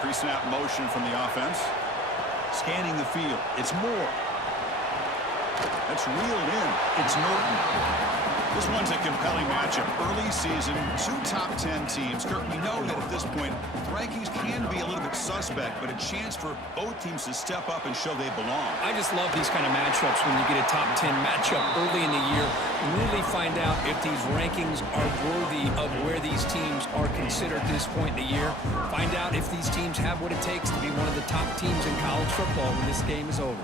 Pre-snap motion from the offense. Scanning the field. It's Moore. That's reeled in. It's Norton. This one's a compelling matchup. Early season, two top 10 teams. Kirk, we know that at this point, the rankings can be a little bit suspect, but a chance for both teams to step up and show they belong. I just love these kind of matchups when you get a top 10 matchup early in the year. Really find out if these rankings are worthy of where these teams are considered at this point in the year. Find out if these teams have what it takes to be one of the top teams in college football when this game is over.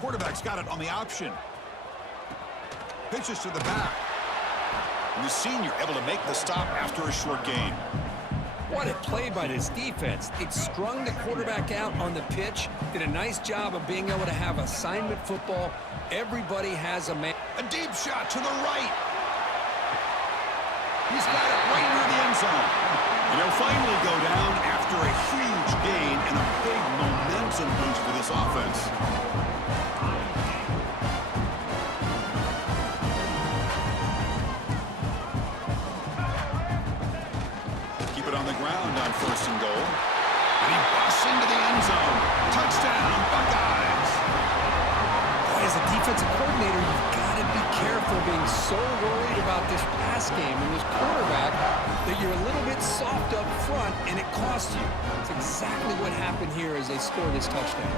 Quarterback's got it on the option. Pitches to the back. And the senior able to make the stop after a short gain. What a play by this defense. It strung the quarterback out on the pitch. Did a nice job of being able to have assignment football. Everybody has a man. A deep shot to the right. He's got it right near the end zone. And he'll finally go down after a huge gain and a big momentum boost for this offense. On the ground on 1st and goal. And he busts into the end zone. Touchdown, Buckeyes. Boy, as a defensive coordinator, you've got to be careful being so worried about this pass game and this quarterback that you're a little bit soft up front and it costs you. It's exactly what happened here as they scored this touchdown.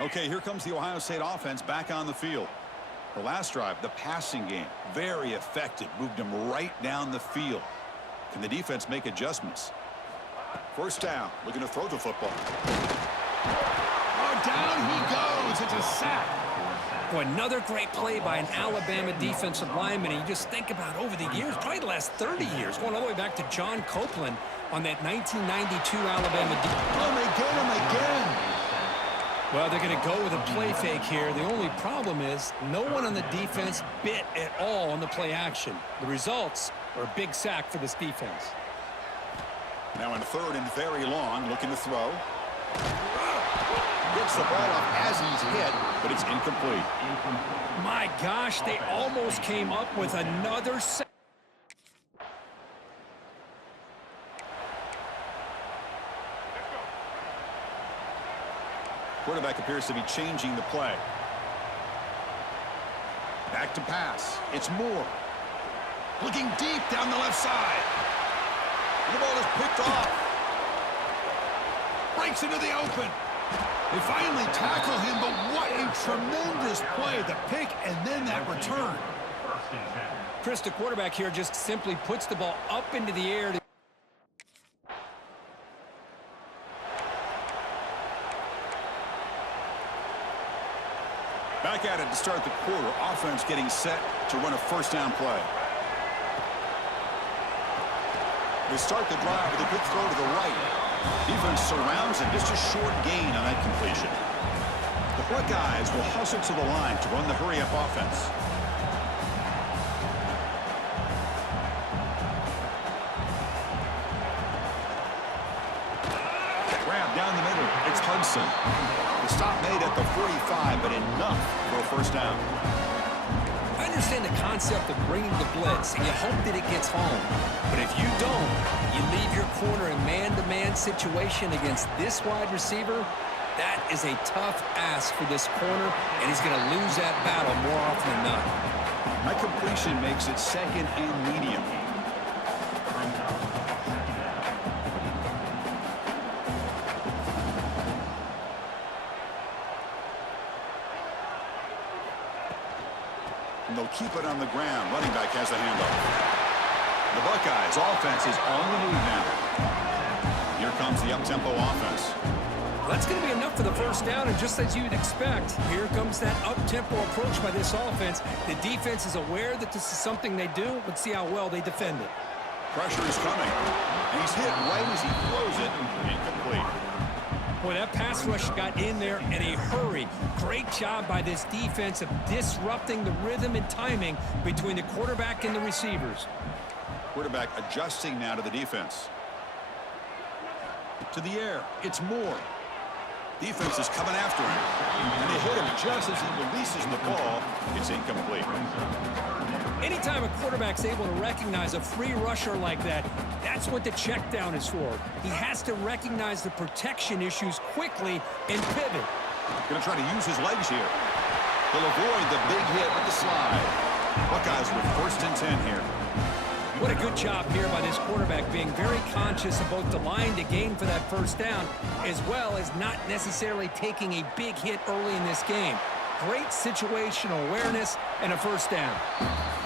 Okay, here comes the Ohio State offense back on the field. The last drive, the passing game, very effective. Moved them right down the field. Can the defense make adjustments? 1st down, looking to throw the football. Oh, down he goes. It's a sack. Boy, another great play by an Alabama defensive lineman. And you just think about over the years, probably the last 30 years, going all the way back to John Copeland on that 1992 Alabama defense. Oh, they get him again. Well, they're going to go with a play fake here. The only problem is no one on the defense bit at all on the play action. The results are a big sack for this defense. Now in 3rd and very long, looking to throw. Gets the ball off as he's hit, but it's incomplete. My gosh, they almost came up with another sack. Quarterback appears to be changing the play. Back to pass. It's Moore. Looking deep down the left side. The ball is picked off. Breaks into the open. They finally tackle him, but what a tremendous play. The pick and then that return. Chris, the quarterback here just simply puts the ball up into the air. Back at it to start the quarter. Offense getting set to run a 1st down play. They start the drive with a good throw to the right. Defense surrounds it. Just a short gain on that completion. The Buckeyes will hustle to the line to run the hurry-up offense. Grab down the middle. It's Hudson. The stop made at the 45, but enough for a 1st down. I understand the concept of bringing the blitz, and you hope that it gets home. But if you don't, you leave your corner in man-to-man situation against this wide receiver. That is a tough ask for this corner, and he's going to lose that battle more often than not. My completion makes it 2nd and medium. And they'll keep it on the ground. Running back has the handoff. The Buckeyes offense is on the move now. Here comes the up-tempo offense. That's going to be enough for the 1st down, and just as you'd expect, here comes that up-tempo approach by this offense. The defense is aware that this is something they do. Let's see how well they defend it. Pressure is coming. And he's hit right as he throws it. Incomplete. Boy, that pass rush got in there in a hurry. Great job by this defense of disrupting the rhythm and timing between the quarterback and the receivers. Quarterback adjusting now to the defense. To the air, it's Moore. Defense is coming after him. And they hit him just as he releases the ball. It's incomplete. Anytime a quarterback's able to recognize a free rusher like that, that's what the check down is for. He has to recognize the protection issues quickly and pivot. Going to try to use his legs here. He'll avoid the big hit with the slide. Buckeyes with 1st and 10 here. What a good job here by this quarterback, being very conscious of both the line to gain for that 1st down, as well as not necessarily taking a big hit early in this game. Great situational awareness and a 1st down.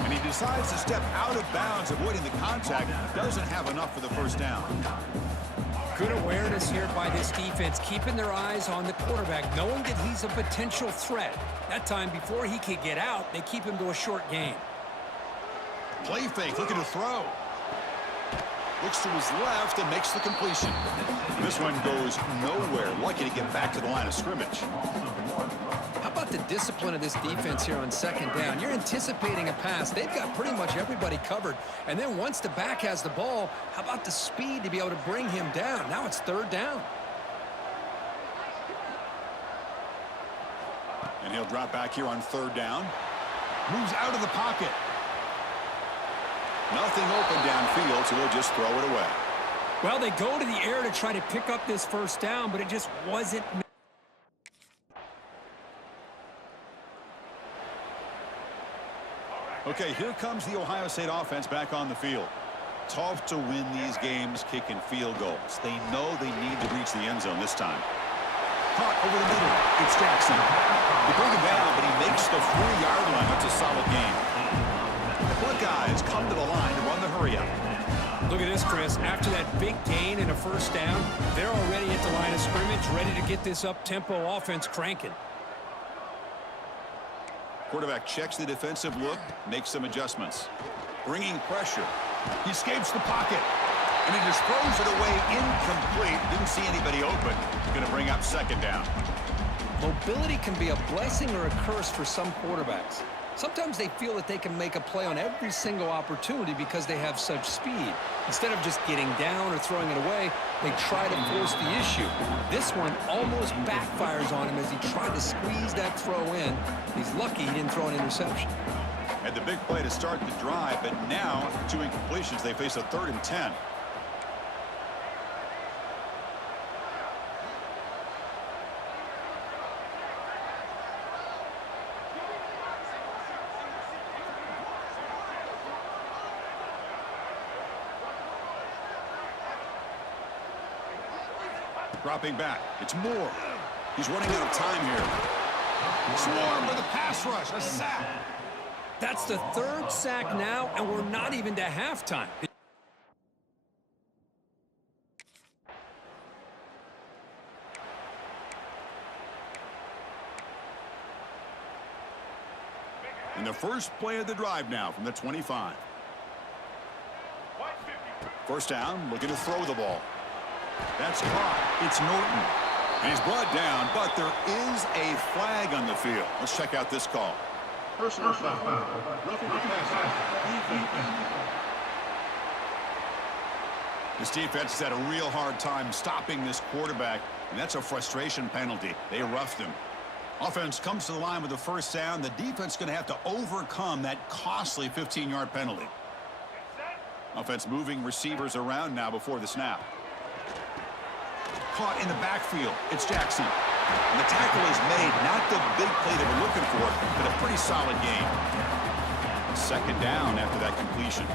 And he decides to step out of bounds, avoiding the contact. Doesn't have enough for the 1st down. Good awareness here by this defense, keeping their eyes on the quarterback, knowing that he's a potential threat. That time, before he could get out, they keep him to a short game. Play fake, looking to throw. Looks to his left and makes the completion. This one goes nowhere. Lucky to get back to the line of scrimmage. How about the discipline of this defense here on 2nd down? You're anticipating a pass. They've got pretty much everybody covered. And then once the back has the ball, how about the speed to be able to bring him down? Now it's 3rd down. And he'll drop back here on 3rd down. Moves out of the pocket. Nothing open downfield, so he'll just throw it away. Well, they go to the air to try to pick up this 1st down, but it just wasn't. Okay, here comes the Ohio State offense back on the field. Tough to win these games kicking field goals. They know they need to reach the end zone this time. Caught over the middle. It's Jackson. They bring him down, but he makes the 4-yard line. That's a solid game. The Buckeyes come to the line to run the hurry-up. Look at this, Chris. After that big gain and a 1st down, they're already at the line of scrimmage, ready to get this up-tempo offense cranking. Quarterback checks the defensive look, makes some adjustments. Bringing pressure. He escapes the pocket. And he just throws it away incomplete. Didn't see anybody open. Going to bring up 2nd down. Mobility can be a blessing or a curse for some quarterbacks. Sometimes they feel that they can make a play on every single opportunity because they have such speed. Instead of just getting down or throwing it away, they try to force the issue. This one almost backfires on him as he tried to squeeze that throw in. He's lucky he didn't throw an interception. Had the big play to start the drive, but now 2 incompletions. They face a 3rd and 10. Dropping back. It's Moore. He's running out of time here. Swarm with a pass rush. A sack. That's the 3rd sack now, and we're not even to halftime. In the first play of the drive now from the 25. 1st down, looking to throw the ball. That's caught. It's Norton. And he's brought down, but there is a flag on the field. Let's check out this call. Personal foul. Roughing the passer. This defense has had a real hard time stopping this quarterback, and that's a frustration penalty. They roughed him. Offense comes to the line with the 1st down. The defense is going to have to overcome that costly 15-yard penalty. Offense moving receivers around now before the snap. Caught in the backfield. It's Jackson. And the tackle is made. Not the big play they were looking for, but a pretty solid game. 2nd down after that completion.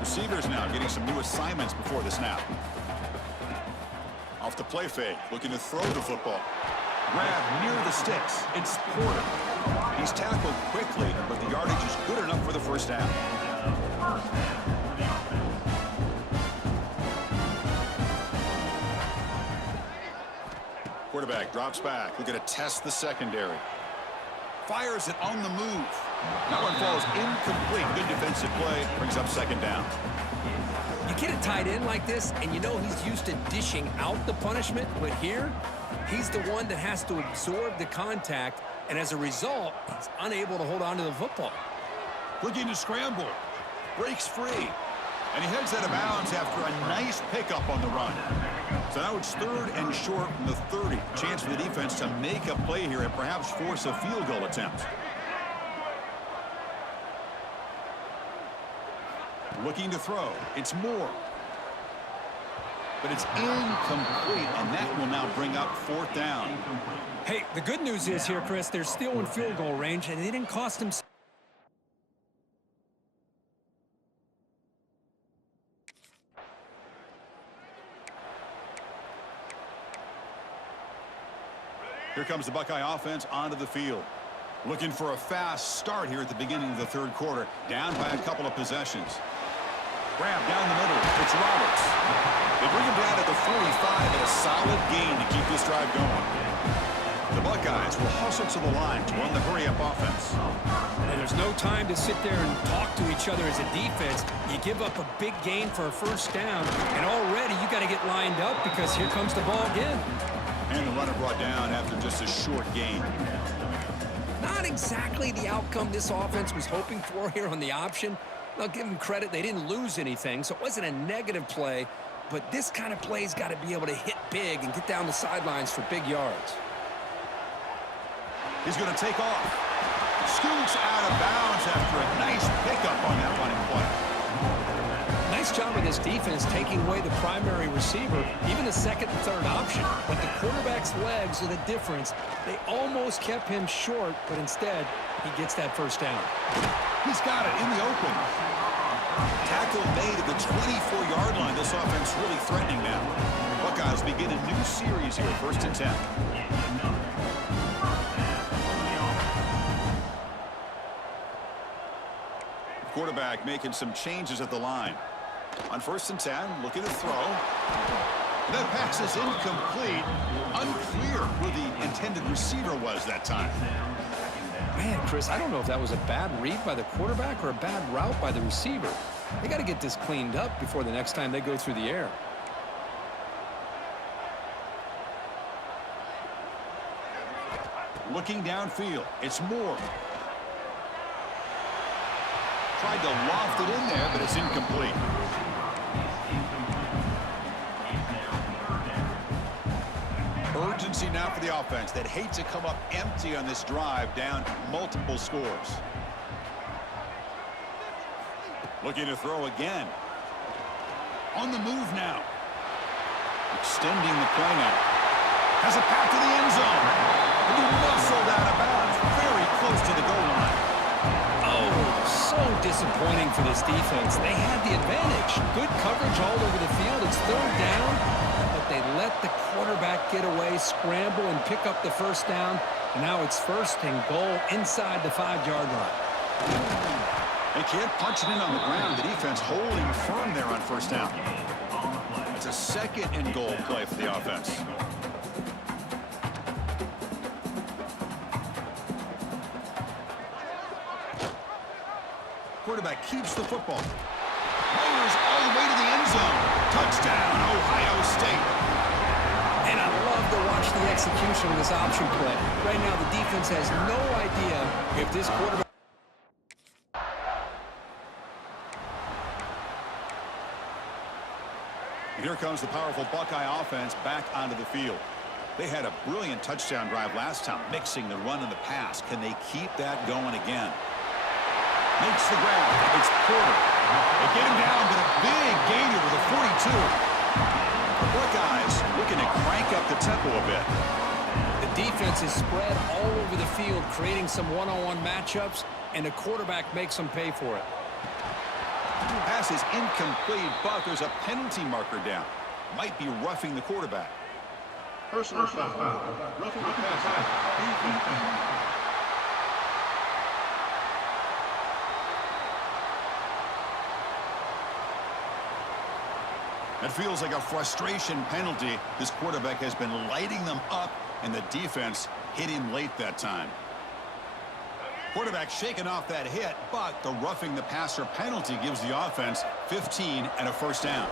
Receivers now getting some new assignments before the snap. Off the play fake, looking to throw the football. Grab near the sticks. It's Porter. He's tackled quickly, but the yardage is good enough for the 1st down. Quarterback drops back. We're going to test the secondary. Fires it on the move. That one falls incomplete. Good defensive play. Brings up 2nd down. You get a tight end like this, and you know he's used to dishing out the punishment, but here, he's the one that has to absorb the contact, and as a result, he's unable to hold on to the football. Looking to scramble. Breaks free. And he heads out of bounds after a nice pickup on the run. So now it's 3rd and short from the 30. Chance for the defense to make a play here and perhaps force a field goal attempt. Looking to throw. It's Moore. But it's incomplete, and that will now bring up 4th down. Hey, the good news is here, Chris, they're still in field goal range, and it didn't cost them. Here comes the Buckeye offense onto the field. Looking for a fast start here at the beginning of the 3rd quarter. Down by a couple of possessions. Grab down the middle. It's Roberts. They bring him down at the 45 and a solid gain to keep this drive going. The Buckeyes will hustle to the line to run the hurry-up offense. And there's no time to sit there and talk to each other as a defense. You give up a big gain for a 1st down, and already you got to get lined up because here comes the ball again. And the runner brought down after just a short gain. Not exactly the outcome this offense was hoping for here on the option. I'll give them credit. They didn't lose anything, so it wasn't a negative play. But this kind of play's got to be able to hit big and get down the sidelines for big yards. He's going to take off. Scoots out of bounds after a nice pickup on that running play. Nice job of this defense taking away the primary receiver, even the 2nd and 3rd option. But the quarterback's legs are the difference. They almost kept him short, but instead, he gets that 1st down. He's got it in the open. Tackle made at the 24-yard line. This offense really threatening now. Buckeyes begin a new series here, 1st and 10. Quarterback making some changes at the line. On 1st and 10, looking to throw. That pass is incomplete. Unclear who the intended receiver was that time. Man, Chris, I don't know if that was a bad read by the quarterback or a bad route by the receiver. They got to get this cleaned up before the next time they go through the air. Looking downfield, it's Moore. Tried to loft it in there, but it's incomplete. Urgency now for the offense that hates to come up empty on this drive, down multiple scores. Looking to throw again. On the move now. Extending the play now. Has a path to the end zone. And he muscled out of bounds, very close to the goal line. Oh, so disappointing for this defense. They had the advantage. Good coverage all over the field. It's 3rd down, but they let the quarterback get away, scramble, and pick up the 1st down. And now it's 1st and goal inside the 5-yard line. They can't punch it in on the ground. The defense holding firm there on 1st down. It's a 2nd and goal play for the offense. Quarterback keeps the football. Motors all the way to the end zone. Touchdown, Ohio State. And I love to watch the execution of this option play. Right now, the defense has no idea if this quarterback... Here comes the powerful Buckeye offense back onto the field. They had a brilliant touchdown drive last time, mixing the run and the pass. Can they keep that going again? Makes the grab. It's Porter. They get him down, but a big gainer to the 42. The Buckeyes looking to crank up the tempo a bit. The defense is spread all over the field, creating some one-on-one matchups, and the quarterback makes them pay for it. Pass is incomplete, but there's a penalty marker down. Might be roughing the quarterback. Personal foul. Roughing the passer. It feels like a frustration penalty. This quarterback has been lighting them up, and the defense hit him late that time. Quarterback shaking off that hit, but the roughing the passer penalty gives the offense 15 and a first down.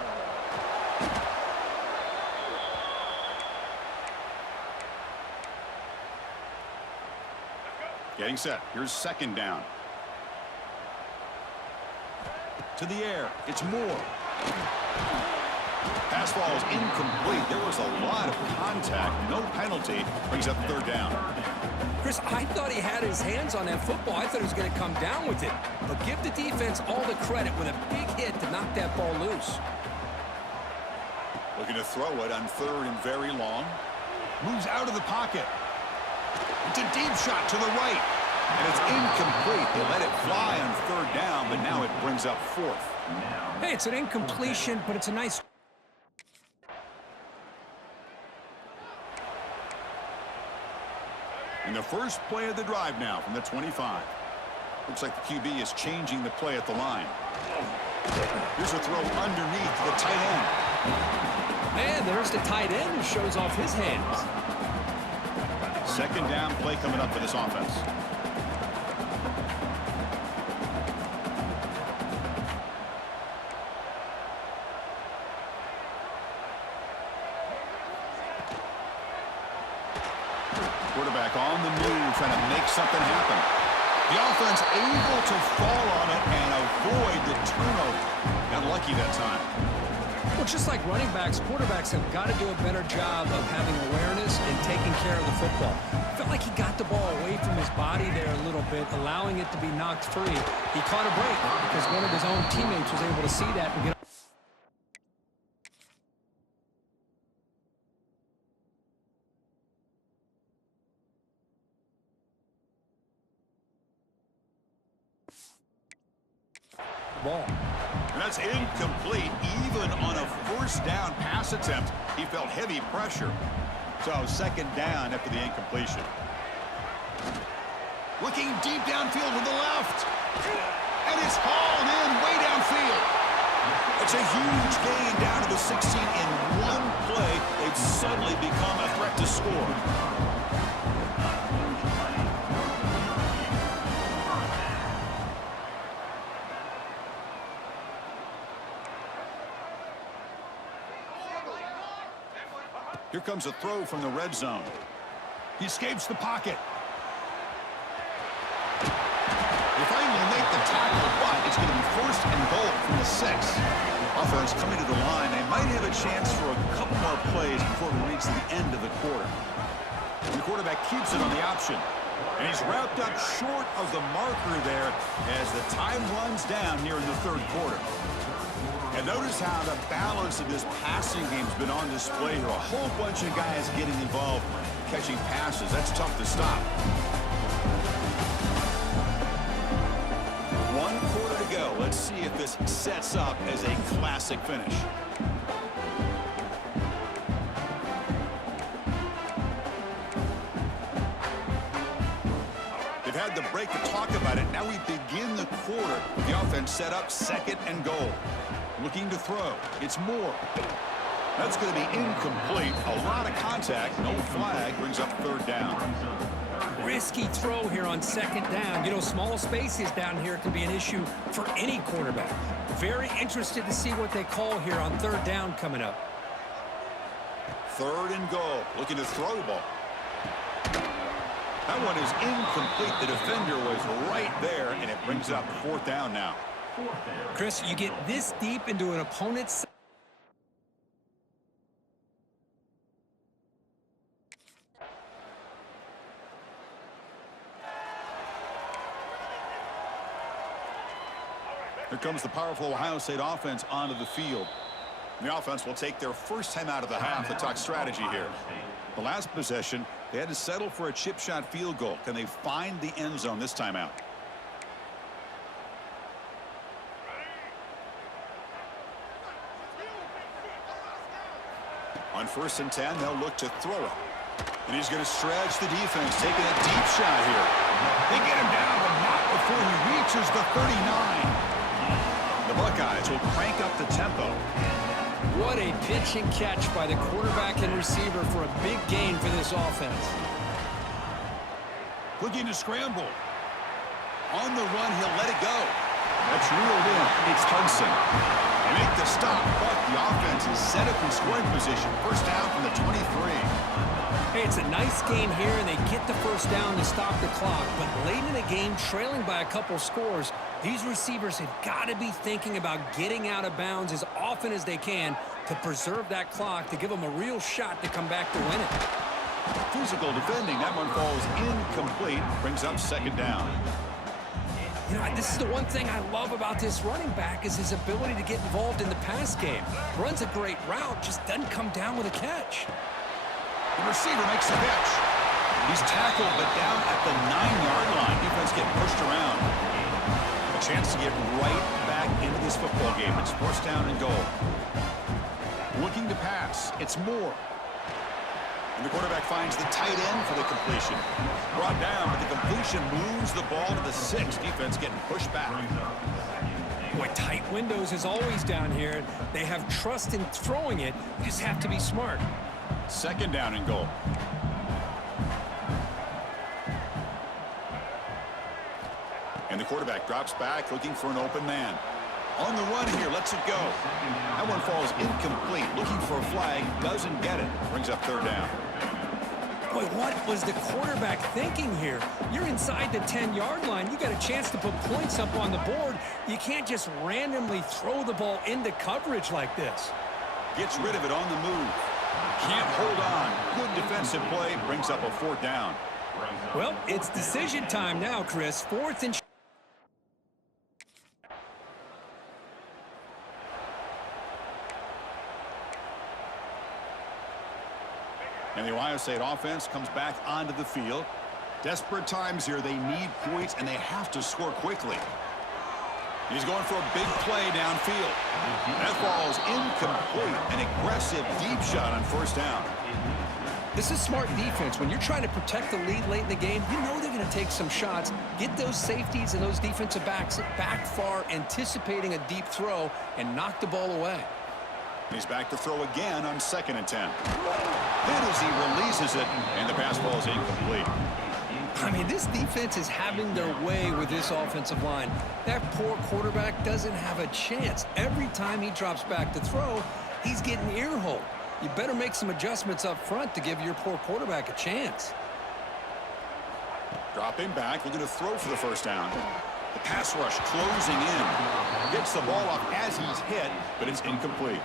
Getting set. Here's second down. To the air. It's Moore. Pass ball is incomplete. There was a lot of contact. No penalty. Brings up third down. Chris, I thought he had his hands on that football. I thought he was going to come down with it. But give the defense all the credit with a big hit to knock that ball loose. Looking to throw it on third and very long. Moves out of the pocket. It's a deep shot to the right. And it's incomplete. They let it fly on third down, but now it brings up fourth. Hey, it's an incompletion, but it's a nice... And the first play of the drive now from the 25. Looks like the QB is changing the play at the line. Here's a throw underneath the tight end. And there's the tight end who shows off his hands. Second down play coming up for this offense. Quarterback on the move, trying to make something happen. The offense able to fall on it and avoid the turnover. Got lucky that time. Well, just like running backs, quarterbacks have got to do a better job of having awareness and taking care of the football. Felt like he got the ball away from his body there a little bit, allowing it to be knocked free. He caught a break because one of his own teammates was able to see that and get... ball. And that's incomplete. Even on a first down pass attempt, he felt heavy pressure. So second down after the incompletion. Looking deep downfield to the left. And it's hauled in way downfield. It's a huge gain down to the 16 in one play. They've suddenly become a threat to score. Here comes a throw from the red zone. He escapes the pocket. They finally make the tackle, but it's going to be first and goal from the 6. Offense coming to the line. They might have a chance for a couple more plays before we reach the end of the quarter. And the quarterback keeps it on the option. And he's wrapped up short of the marker there as the time runs down near the third quarter. And notice how the balance of this passing game has been on display here. A whole bunch of guys getting involved, catching passes. That's tough to stop. 1 quarter to go. Let's see if this sets up as a classic finish. They've had the break to talk about it. Now we begin the quarter. The offense set up second and goal. Looking to throw. It's Moore. That's going to be incomplete. A lot of contact. No flag. Brings up third down. Risky throw here on second down. You know, small spaces down here can be an issue for any quarterback. Very interested to see what they call here on third down coming up. Third and goal. Looking to throw the ball. That one is incomplete. The defender was right there, and it brings up fourth down now. Chris, you get this deep into an opponent's... Here comes the powerful Ohio State offense onto the field. The offense will take their first time out of the half to talk strategy here. The last possession, they had to settle for a chip shot field goal. Can they find the end zone this time out? On 1st and 10, they'll look to throw it. And he's going to stretch the defense, taking a deep shot here. They get him down, but not before he reaches the 39. The Buckeyes will crank up the tempo. What a pitch and catch by the quarterback and receiver for a big gain for this offense. Looking to scramble. On the run, he'll let it go. That's reeled in. It's Hudson. They make the stop, but the offense is set up in scoring position. First down from the 23. Hey, it's a nice game here, and they get the first down to stop the clock. But late in the game, trailing by a couple scores, these receivers have got to be thinking about getting out of bounds as often as they can to preserve that clock, to give them a real shot to come back to win it. Physical defending. That one falls incomplete. Brings up second down. You know, this is the one thing I love about this running back is his ability to get involved in the pass game. Runs a great route, just doesn't come down with a catch. The receiver makes the catch. He's tackled, but down at the 9-yard line. Defense getting pushed around. A chance to get right back into this football game. It's first down and goal. Looking to pass. It's Moore. And the quarterback finds the tight end for the completion. Brought down, but the completion moves the ball to the 6. Defense getting pushed back. Boy, tight windows is always down here. They have trust in throwing it. You just have to be smart. Second down and goal. And the quarterback drops back, looking for an open man. On the run here, lets it go. That one falls incomplete. Looking for a flag, doesn't get it. Brings up third down. Boy, what was the quarterback thinking here? You're inside the 10-yard line. You got a chance to put points up on the board. You can't just randomly throw the ball into coverage like this. Gets rid of it on the move. Can't hold on. Good defensive play. Brings up a fourth down. Well, it's decision time now, Chris. Fourth and... And the Ohio State offense comes back onto the field. Desperate times here. They need points, and they have to score quickly. He's going for a big play downfield. That ball is incomplete. An aggressive deep shot on first down. This is smart defense. When you're trying to protect the lead late in the game, you know they're going to take some shots. Get those safeties and those defensive backs back far, anticipating a deep throw, and knock the ball away. He's back to throw again on 2nd and 10. Then as he releases it, and the pass ball is incomplete. I mean, this defense is having their way with this offensive line. That poor quarterback doesn't have a chance. Every time he drops back to throw, he's getting ear-holed. You better make some adjustments up front to give your poor quarterback a chance. Dropping back, looking to throw for the first down. The pass rush closing in. Gets the ball up as he's hit, but it's incomplete.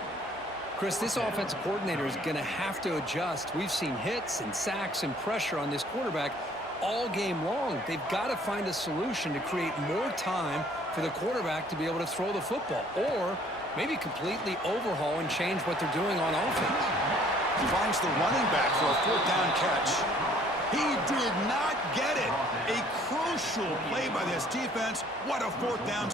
Chris, this offensive coordinator is going to have to adjust. We've seen hits and sacks and pressure on this quarterback all game long. They've got to find a solution to create more time for the quarterback to be able to throw the football, or maybe completely overhaul and change what they're doing on offense. He finds the running back for a fourth down catch. He did not get it. A crucial play by this defense. What a fourth down.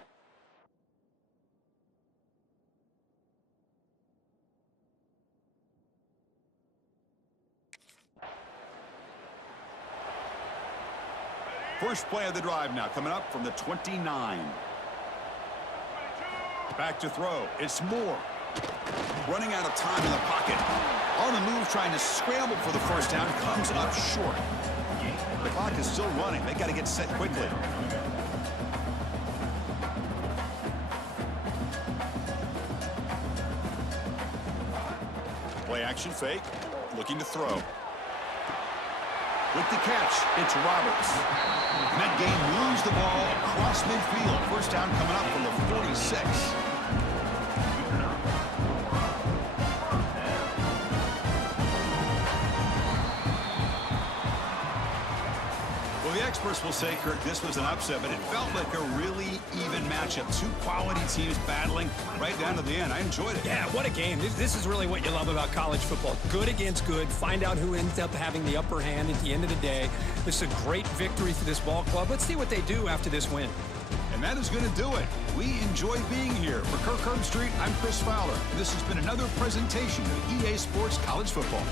First play of the drive now, coming up from the 29. Back to throw. It's Moore. Running out of time in the pocket. On the move, trying to scramble for the first down. Comes up short. The clock is still running. They got to get set quickly. Play action fake. Looking to throw. With the catch, it's Roberts. And that game moves the ball across midfield. First down coming up from the 46. Well, the experts will say, Kirk, this was an upset, but it felt like a really even matchup. Two quality teams battling right down to the end. I enjoyed it. Yeah, what a game. This is really what you love about college football. Good against good. Find out who ends up having the upper hand at the end of the day. This is a great victory for this ball club. Let's see what they do after this win. And that is going to do it. We enjoy being here. For Kirk Herbstreit, I'm Chris Fowler. This has been another presentation of EA Sports College Football.